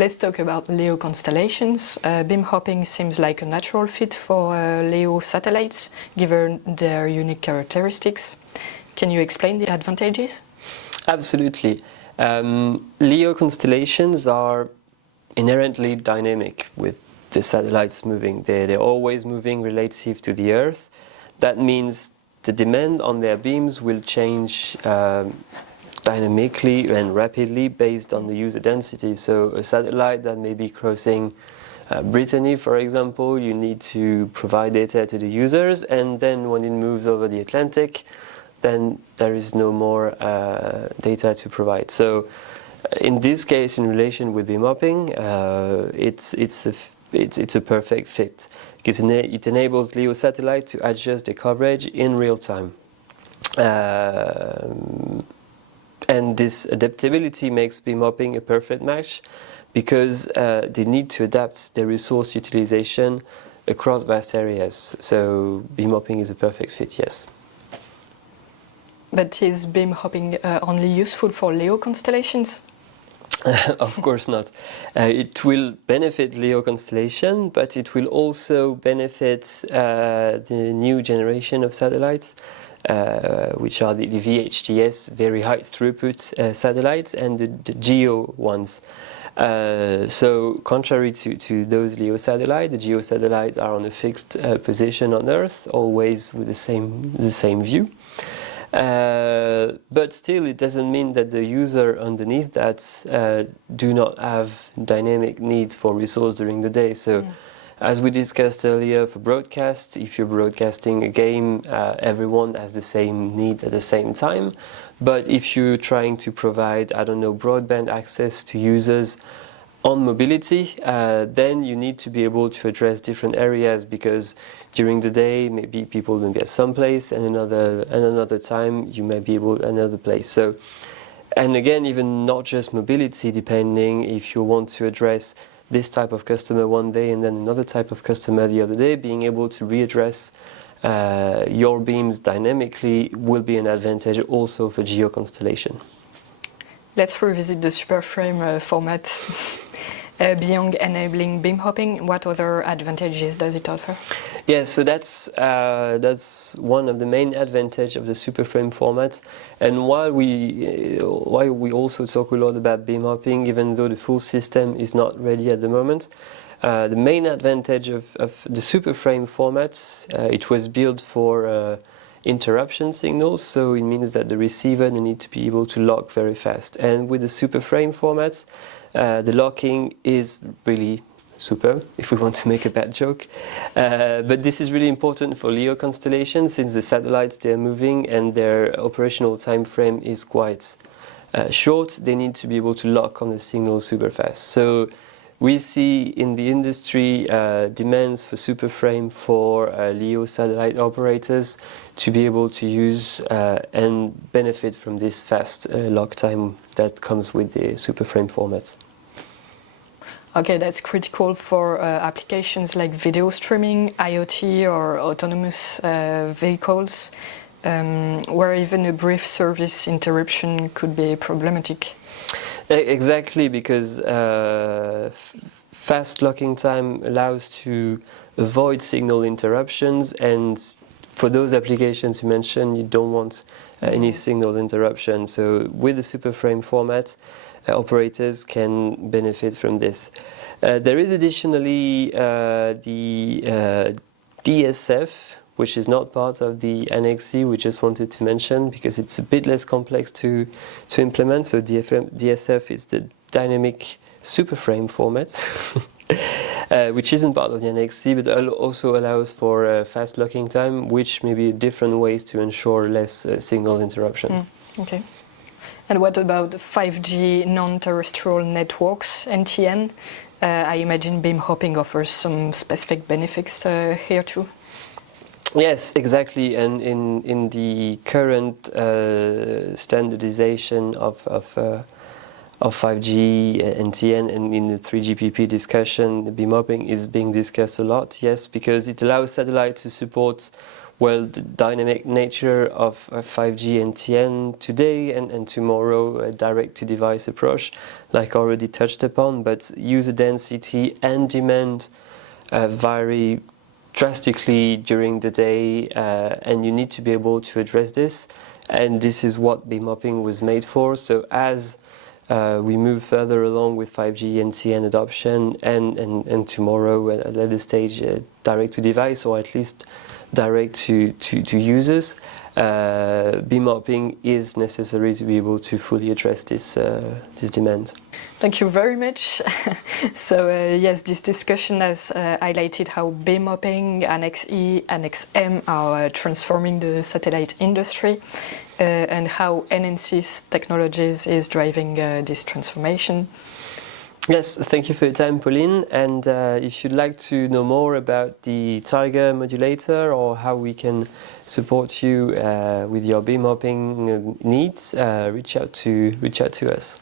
Let's talk about LEO constellations. Beam hopping seems like a natural fit for LEO satellites, given their unique characteristics. Can you explain the advantages? Absolutely. LEO constellations are inherently dynamic with the satellites moving. They're always moving relative to the Earth. That means the demand on their beams will change dynamically and rapidly based on the user density. So a satellite that may be crossing Brittany, for example, you need to provide data to the users, and then when it moves over the Atlantic, then there is no more data to provide. So in this case, in relation with beam hopping, it's a perfect fit because it enables LEO satellite to adjust the coverage in real time. And this adaptability makes beam hopping a perfect match because they need to adapt their resource utilization across vast areas. So beam hopping is a perfect fit, yes. But is beam hopping only useful for LEO constellations? Of course not. It will benefit LEO constellation, but it will also benefit the new generation of satellites, which are the VHTS, very high throughput satellites, and the GEO ones. So contrary to those LEO satellites, the GEO satellites are on a fixed position on Earth, always with the same view. But still, it doesn't mean that the user underneath that do not have dynamic needs for resource during the day. So as we discussed earlier, for broadcast, if you're broadcasting a game, everyone has the same need at the same time. But if you're trying to provide, I don't know, broadband access to users on mobility, then you need to be able to address different areas, because during the day maybe people will be at some place, and another time you may be able another place. So, and again, even not just mobility, depending if you want to address this type of customer one day and then another type of customer the other day, being able to readdress your beams dynamically will be an advantage also for GEO constellation. Let's revisit the Superframe format. Beyond enabling beam hopping, what other advantages does it offer? Yes, so that's one of the main advantages of the Superframe format. And while we also talk a lot about beam hopping, even though the full system is not ready at the moment, the main advantage of the Superframe formats, it was built for interruption signals, so it means that the receiver needs to be able to lock very fast. And with the Superframe formats, the locking is really super, if we want to make a bad joke. But this is really important for LEO constellations, since the satellites they are moving and their operational time frame is quite short. They need to be able to lock on the signal super fast. So we see in the industry demands for Superframe for LEO satellite operators to be able to use and benefit from this fast lock time that comes with the Superframe format. Okay, that's critical for applications like video streaming, IoT, or autonomous vehicles, where even a brief service interruption could be problematic. Exactly, because fast locking time allows to avoid signal interruptions, and for those applications you mentioned, you don't want any signal interruption. So with the Superframe format, operators can benefit from this. There is additionally the DSF, which is not part of the NXC. We just wanted to mention because it's a bit less complex to implement. So DSF is the dynamic Superframe format, which isn't part of the NXC, but also allows for fast locking time, which may be different ways to ensure less signal interruption. Okay. And what about 5G non-terrestrial networks, NTN? I imagine beam hopping offers some specific benefits here too. Yes, exactly. And in the current standardization of 5G NTN and in the 3GPP discussion, the beam hopping is being discussed a lot. Yes, because it allows satellites to support well, the dynamic nature of 5G NTN today and tomorrow, a direct-to-device approach, like already touched upon, but user density and demand vary drastically during the day, and you need to be able to address this, and this is what beam hopping was made for. So as we move further along with 5G NTN adoption and tomorrow at a later stage direct to device, or at least direct to users, beam hopping is necessary to be able to fully address this demand. Thank you very much. So yes, this discussion has highlighted how beam hopping, Annex E, Annex M are transforming the satellite industry, and how NNC's technologies is driving this transformation. Yes, thank you for your time, Pauline. And if you'd like to know more about the Tiger modulator or how we can support you with your beam hopping needs, reach out to us.